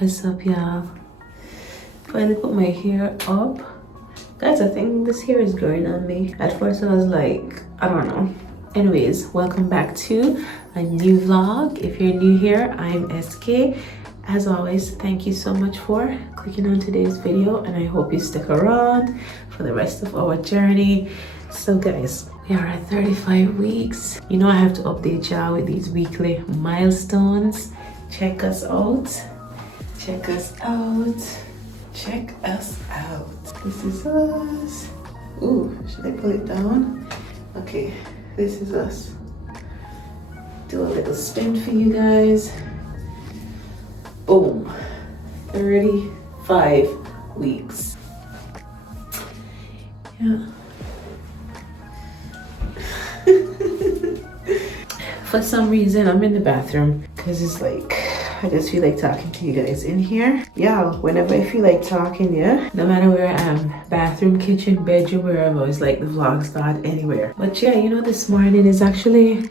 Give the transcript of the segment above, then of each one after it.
What's up, y'all? Finally put my hair up. Guys, I think this hair is growing on me. At first I was like, I don't know. Anyways, welcome back to a new vlog. If you're new here, I'm SK. As always, thank you so much for clicking on today's video, and I hope you stick around for the rest of our journey. So guys, we are at 35 weeks. You know I have to update y'all with these weekly milestones. Check us out. Check us out. Check us out. This is us. Ooh, should I pull it down? Okay, this is us. Do a little spin for you guys. Boom. 35 weeks. Yeah. For some reason, I'm in the bathroom because it's like, I just feel like talking to you guys in here. Yeah, whenever I feel like talking, yeah, no matter where I am, bathroom, kitchen, bedroom, wherever, it's like the vlog start anywhere. But yeah, you know, this morning is actually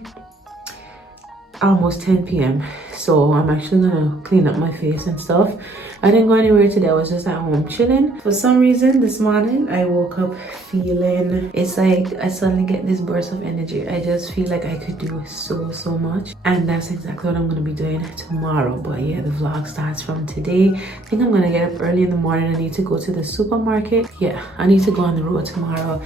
almost 10 p.m. so I'm actually gonna clean up my face and stuff. I didn't go anywhere today. I was just at home chilling. For some reason this morning I woke up feeling, it's like I suddenly get this burst of energy. I just feel like I could do so much, and that's exactly what I'm gonna be doing tomorrow. But yeah, the vlog starts from today. I think I'm gonna get up early in the morning. I need to go to the supermarket. Yeah, I need to go on the road tomorrow.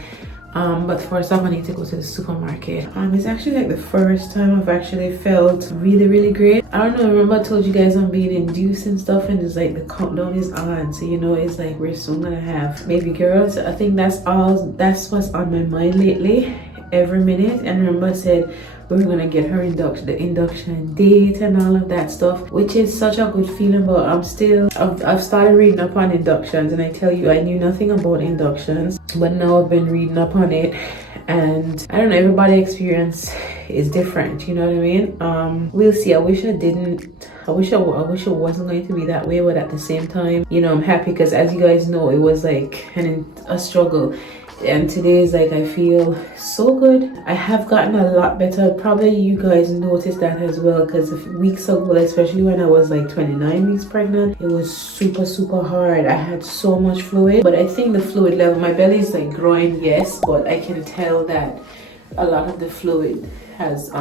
But first off, I need to go to the supermarket. It's actually like the first time I've actually felt really great. I don't know, remember I told you guys I'm being induced and stuff, and it's like the countdown is on, so you know it's like we're soon gonna have baby girls. I think that's what's on my mind lately, every minute. And remember I said we're gonna get her the induction date and all of that stuff, which is such a good feeling. But I've started reading up on inductions, and I tell you, I knew nothing about inductions, but now I've been reading up on it, and I don't know, everybody's experience is different, you know what I mean? We'll see. I wish it wasn't going to be that way, but at the same time, you know, I'm happy because, as you guys know, it was like a struggle. And today is like, I feel so good. I have gotten a lot better. Probably you guys noticed that as well, because weeks ago, especially when I was like 29 weeks pregnant, it was super hard. I had so much fluid, but I think the fluid level, my belly is like growing, yes, but I can tell that a lot of the fluid has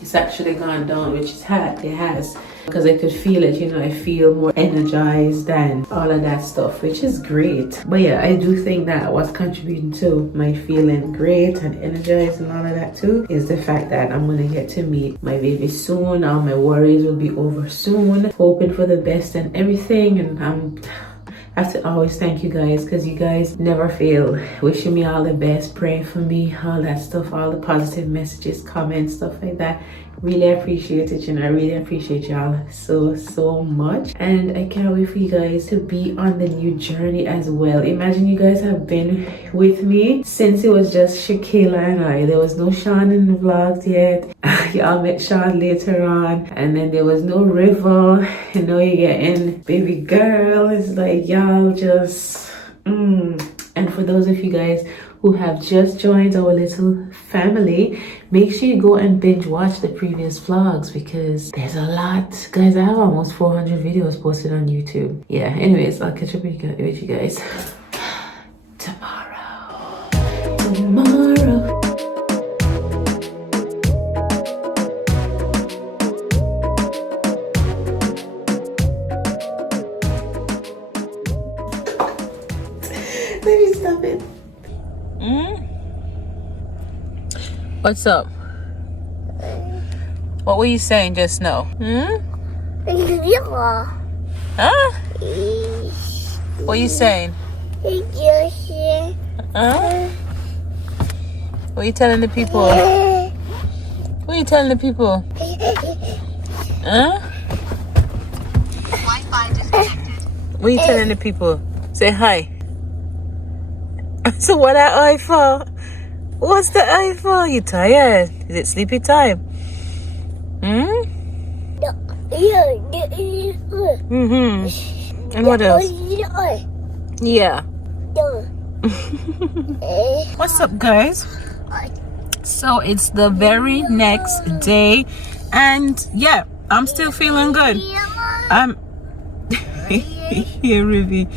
it's actually gone down, which it has, because I could feel it, you know. I feel more energized and all of that stuff, which is great. But yeah, I do think that what's contributing to my feeling great and energized and all of that too is the fact that I'm gonna get to meet my baby soon. All my worries will be over soon. Hoping for the best and everything, and I have to always thank you guys, because you guys never fail wishing me all the best, praying for me, all that stuff, all the positive messages, comments, stuff like that. Really appreciate it, and I really appreciate y'all so much. And I can't wait for you guys to be on the new journey as well. Imagine you guys have been with me since it was just ShéKayla and I. There was no Sean in the vlogs yet. Y'all met Sean later on, and then there was no River. You know, you're getting baby girl. It's like y'all just And for those of you guys who have just joined our little family, make sure you go and binge watch the previous vlogs, because there's a lot. Guys, I have almost 400 videos posted on YouTube. Yeah, anyways, I'll catch up with you guys tomorrow. Let me stop it. What's up? What were you saying just now? Huh? What are you saying? Huh? What are you telling the people? What are you telling the people? Huh? Wi-Fi disconnected. What are you telling the people? Say hi. So what that eye for? What's the eye for? You tired? Is it sleepy time? And what else? Yeah. What's up, guys? So it's the very next day, and yeah, I'm still feeling good. Here, Ruby.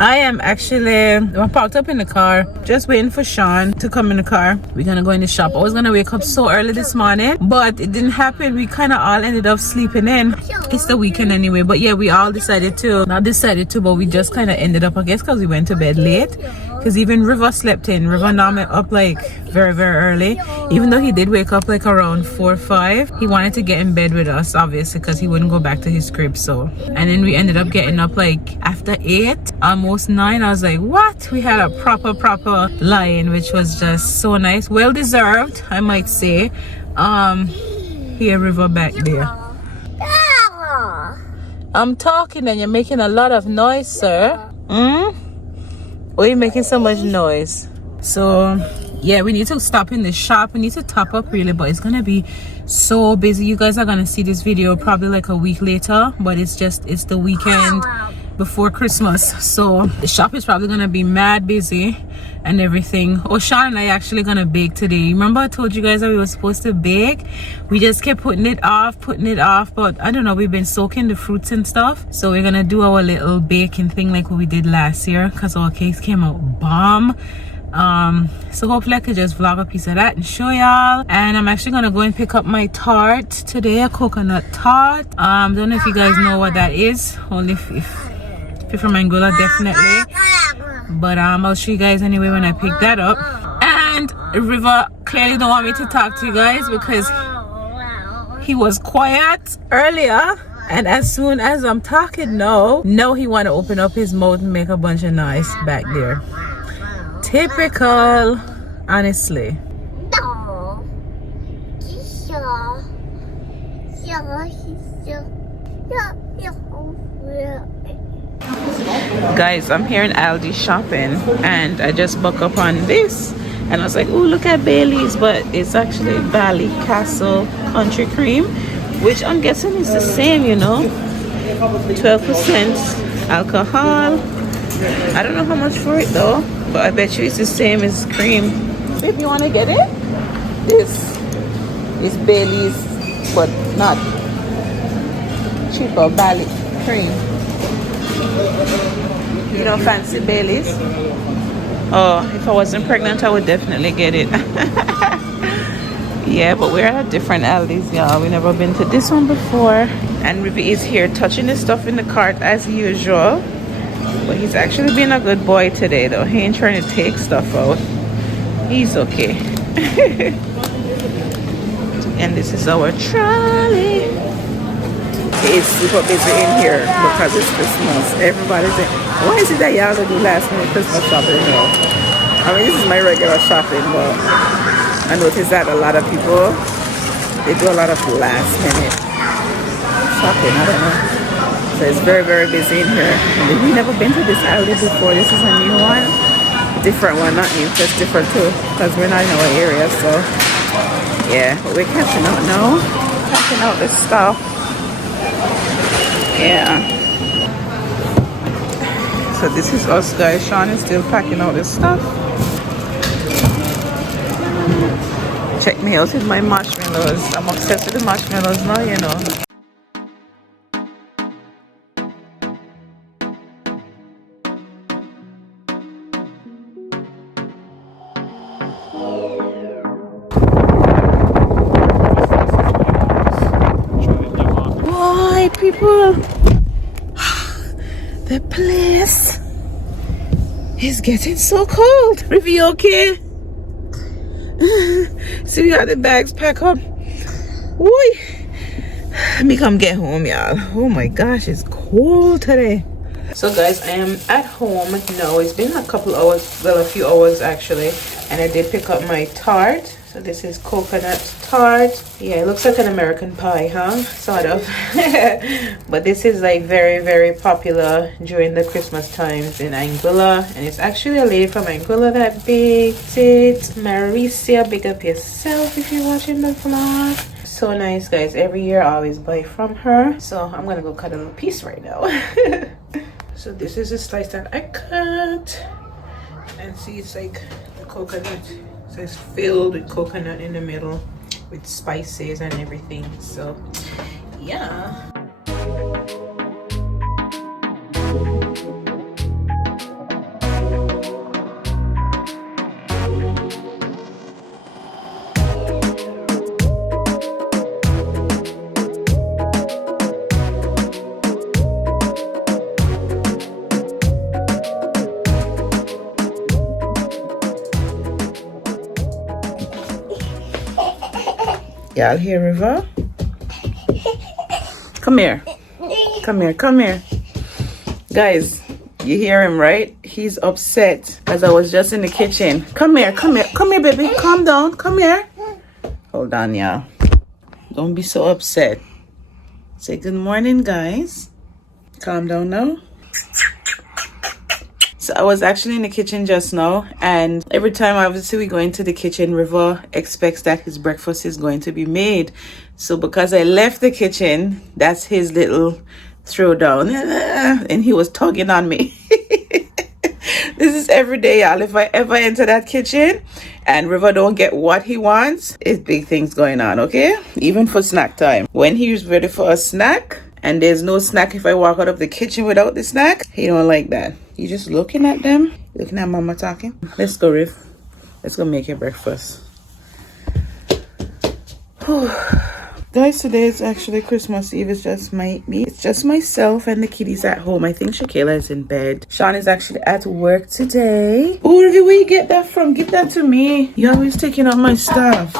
I am actually, I'm parked up in the car, just waiting for Sean to come in the car. We're gonna go in the shop. I was gonna wake up so early this morning, but it didn't happen. We kind of all ended up sleeping in. It's the weekend anyway, but yeah, we all decided to, not decided to, but we just kind of ended up, I guess, because we went to bed late. Because even River slept in. River now up like very early. Even though he did wake up like around 4 or 5, he wanted to get in bed with us, obviously, because he wouldn't go back to his crib. So, and then we ended up getting up like after 8, almost 9. I was like, what? We had a proper lie-in, which was just so nice, well deserved, I might say. Here, River back there. I'm talking and you're making a lot of noise, sir. Why are you making so much noise? So yeah, we need to stop in the shop. We need to top up really, but it's gonna be so busy. You guys are gonna see this video probably like a week later, but it's the weekend before Christmas, so the shop is probably gonna be mad busy and everything. Sean and I actually gonna bake today. Remember I told you guys that we were supposed to bake? We just kept putting it off, but I don't know, we've been soaking the fruits and stuff, so we're gonna do our little baking thing like what we did last year, because our cakes came out bomb. So hopefully I could just vlog a piece of that and show y'all. And I'm actually gonna go and pick up my tart today, a coconut tart. Don't know if you guys know what that is, only if you're from Anguilla, definitely. But I'll show you guys anyway when I pick that up. And River clearly don't want me to talk to you guys because he was quiet earlier, and as soon as I'm talking no, he want to open up his mouth and make a bunch of noise back there. Typical, honestly. Guys, I'm here in Aldi shopping, and I just buck up on this, and I was like, oh, look at Bailey's, but it's actually Valley Castle Country Cream, which I'm guessing is the same, you know, 12% alcohol. I don't know how much for it though, but I bet you it's the same as cream. Babe, you want to get it? This is Bailey's, but not cheaper, Valley cream. You don't fancy Bailey's? Oh, if I wasn't pregnant, I would definitely get it. Yeah, but we're at different Aldi's, y'all. We've never been to this one before. And Ruby is here touching his stuff in the cart as usual. But he's actually being a good boy today, though. He ain't trying to take stuff out. He's okay. And this is our trolley. It's super busy in here because it's Christmas. Everybody's in. Why is it that y'all don't do last minute Christmas shopping now? I mean, this is my regular shopping, but I noticed that a lot of people, they do a lot of last minute shopping. I don't know. So it's very busy in here. And we've never been to this Aldi before. This is a new one. Different one, not new, just different too, because we're not in our area. So yeah, but we're catching up now. Catching out this stuff. Yeah. So this is us, guys. Sean is still packing out this stuff. Check me out with my marshmallows. I'm obsessed with the marshmallows now, you know. Why, people? The place is getting so cold. Ruby, you okay? See, we got the bags packed up. Woo! Let me come get home, y'all. Oh my gosh, it's cold today. So guys, I am at home now. It's been a couple hours, well, a few hours actually, and I did pick up my tart. So this is coconut tart. Yeah, it looks like an American pie, huh? Sort of. But this is like very popular during the Christmas times in Anguilla. And it's actually a lady from Anguilla that baked it. Marisa, big up yourself if you're watching the vlog. So nice, guys. Every year I always buy from her. So I'm gonna go cut a little piece right now. So this is a slice that I cut. And see, it's like the coconut. So it's filled with coconut in the middle with spices and everything. So yeah. Y'all hear River? Come here. Come here, come here. Guys, you hear him, right? He's upset because I was just in the kitchen. Come here, come here. Come here, baby. Calm down. Come here. Hold on, y'all. Don't be so upset. Say good morning, guys. Calm down now. So I was actually in the kitchen just now, and every time obviously we go into the kitchen, River expects that his breakfast is going to be made. So because I left the kitchen, that's his little throwdown, and he was tugging on me. This is every day, y'all. If I ever enter that kitchen and River don't get what he wants, it's big things going on, okay? Even for snack time. When he's ready for a snack, and there's no snack if I walk out of the kitchen without the snack, he don't like that. You just looking at them, looking at mama talking. Let's go, Riv. Let's go make your breakfast. Guys, today is actually Christmas Eve. It's just me. It's just myself and the kitties at home. I think ShéKayla is in bed. Sean is actually at work today. Oh, where did we get that from? Give that to me. You're always taking out my stuff.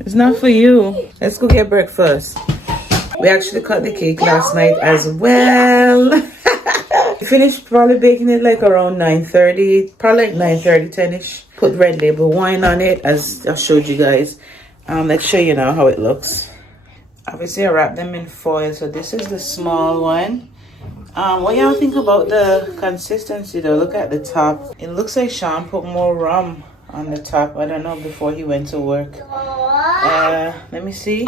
It's not for you. Let's go get breakfast. We actually cut the cake last night as well. We finished probably baking it like around 9:30. Probably like 9:30, 10ish. Put red label wine on it as I showed you guys. Let's show you now how it looks. Obviously I wrapped them in foil, so this is the small one. What y'all think about the consistency though? Look at the top. It looks like Sean put more rum on the top. I don't know, before he went to work. Let me see.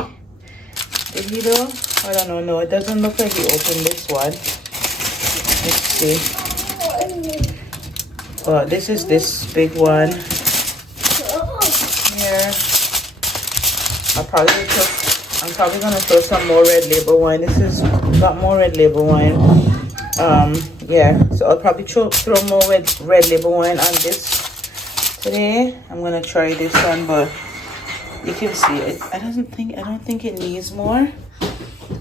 Did he though? I don't know. No, it doesn't look like he opened this one. Let's see. Well, this is this big one here. I'm probably gonna throw some more red label wine. This has got more red label wine. Yeah, so I'll probably throw more red label wine on this today. I'm gonna try this one, but you can see it. I don't think it needs more.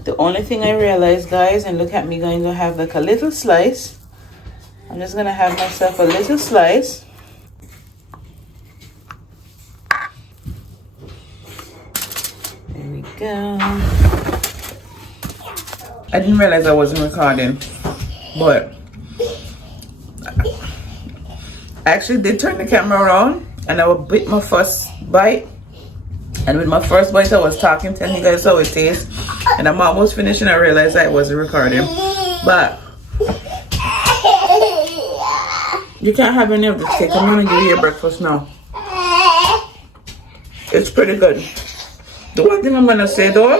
The only thing I realized, guys, and look at me going to have like a little slice. I'm just gonna have myself a little slice. There we go. I didn't realize I wasn't recording, but I actually did turn the camera around and I would bit my first bite. And with my first bite, I was talking, telling you guys how it tastes. And I'm almost finished and I realized I wasn't recording. But you can't have any of this cake. I'm gonna give you your breakfast now. It's pretty good. The one thing I'm gonna say though,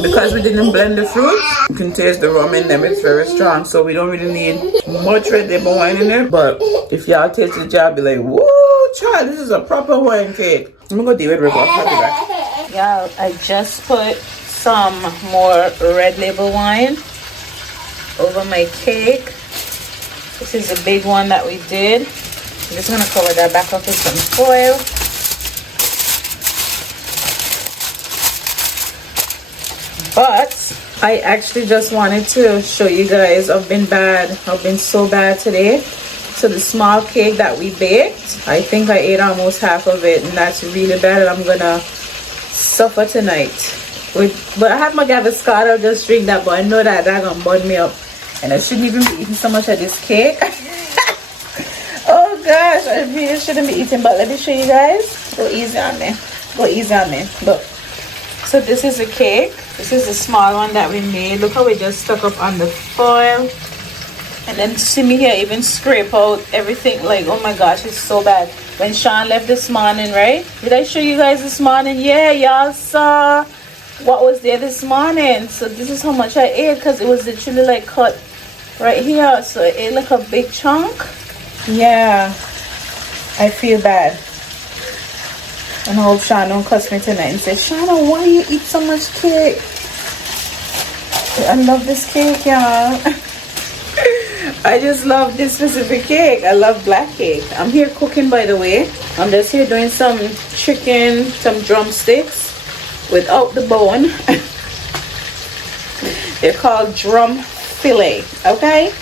because we didn't blend the fruits, you can taste the rum in them. It's very strong, so we don't really need much red label wine in it. But if y'all taste it, y'all be like, woo, child, this is a proper wine cake. I'm gonna go deal with River. I'll be back. Y'all, I just put some more red label wine over my cake. This is a big one that we did. I'm just gonna cover that back up with some foil. But I actually just wanted to show you guys, I've been so bad today. So the small cake that we baked, I think I ate almost half of it, and that's really bad, and I'm gonna suffer tonight. But I have my Gaviscon, I'll just drink that, but I know that gonna burn me up. And I shouldn't even be eating so much of this cake. Oh gosh, I really shouldn't be eating, but let me show you guys. Go easy on me. Go easy on me. Look. So this is a cake. This is the small one that we made. Look how we just stuck up on the foil. And then see me here even scrape out everything. Like, oh my gosh, it's so bad. When Sean left this morning, right? Did I show you guys this morning? Yeah, y'all saw what was there this morning. So this is how much I ate, because it was literally like cut right here. So I ate like a big chunk. Yeah, I feel bad. And I hope Sean don't cuss me tonight and say, Shauna, why you eat so much cake? I love this cake, y'all. I just love this specific cake. I love black cake. I'm here cooking, by the way. I'm just here doing some chicken, some drumsticks without the bone. They're called drum fillet, okay?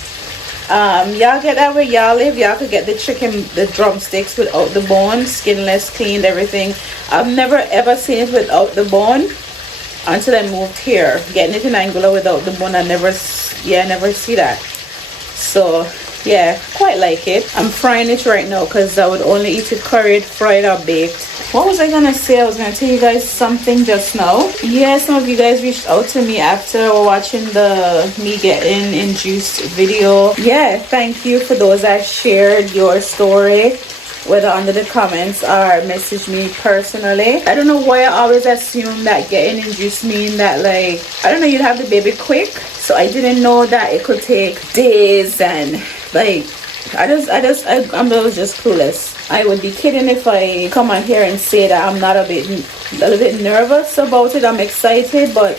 Y'all get that where y'all live. Y'all could get the chicken, the drumsticks without the bone, skinless, cleaned, everything. I've never ever seen it without the bone until I moved here. Getting it in Anguilla without the bone, I never see that. So yeah, quite like it. I'm frying it right now because I would only eat it curried, fried, or baked. What was I gonna say? I was gonna tell you guys something just now. Yeah, some of you guys reached out to me after watching the me getting induced video. Yeah, thank you for those that shared your story, whether under the comments or message me personally. I don't know why I always assume that getting induced mean that, like, I don't know, you'd have the baby quick. So I didn't know that it could take days, and like I was just clueless. I would be kidding if I come on here and say that I'm not a little bit nervous about it. I'm excited, but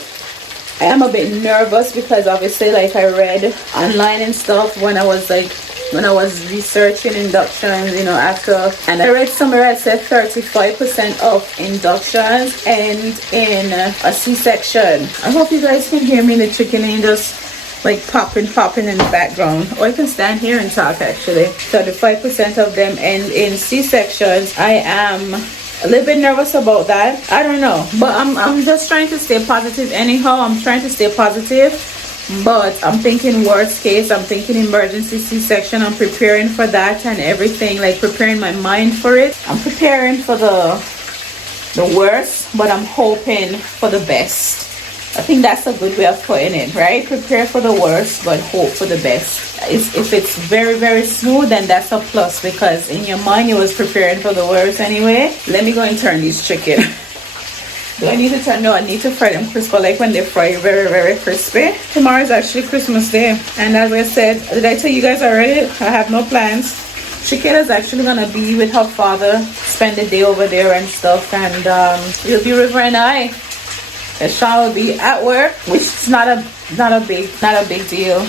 I am a bit nervous because obviously, like, I read online and stuff when I was researching inductions, you know, after, and I read somewhere I said 35% of inductions end in a C-section. I hope you guys can hear me in the chicken and just like popping in the background, or I can stand here and talk. Actually, 35% of them end in C-sections. I am a little bit nervous about that. I don't know, but I'm just trying to stay positive anyhow. I'm trying to stay positive, but I'm thinking worst case. I'm thinking emergency C-section. I'm preparing for that and everything, like preparing my mind for it. I'm preparing for the worst, but I'm hoping for the best. I think that's a good way of putting it, right? Prepare for the worst, but hope for the best. If it's very, very smooth, then that's a plus, because in your mind you was preparing for the worst anyway. Let me go and turn these chicken. Do I need to turn? No, I need to fry them crispy, like when they fry very, very crispy. Tomorrow is actually Christmas Day, and as I said, did I tell you guys already? I have no plans. ShéKayla is actually gonna be with her father, spend the day over there and stuff, and it'll be River and I. And Sean will be at work, which is not a big deal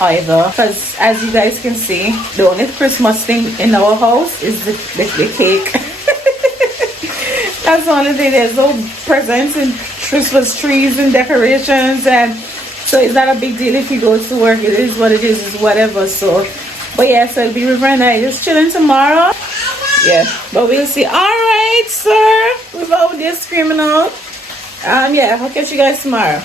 either, because as you guys can see, the only Christmas thing in our house is the cake. That's the only thing. There's no presents and Christmas trees and decorations, and so it's not a big deal if he goes to work. It is what it is whatever. So, but yeah, so it'll be River and I just chilling tomorrow. Yeah, but we'll see. All right, sir, we're over there screaming out. Yeah, I'll catch you guys tomorrow.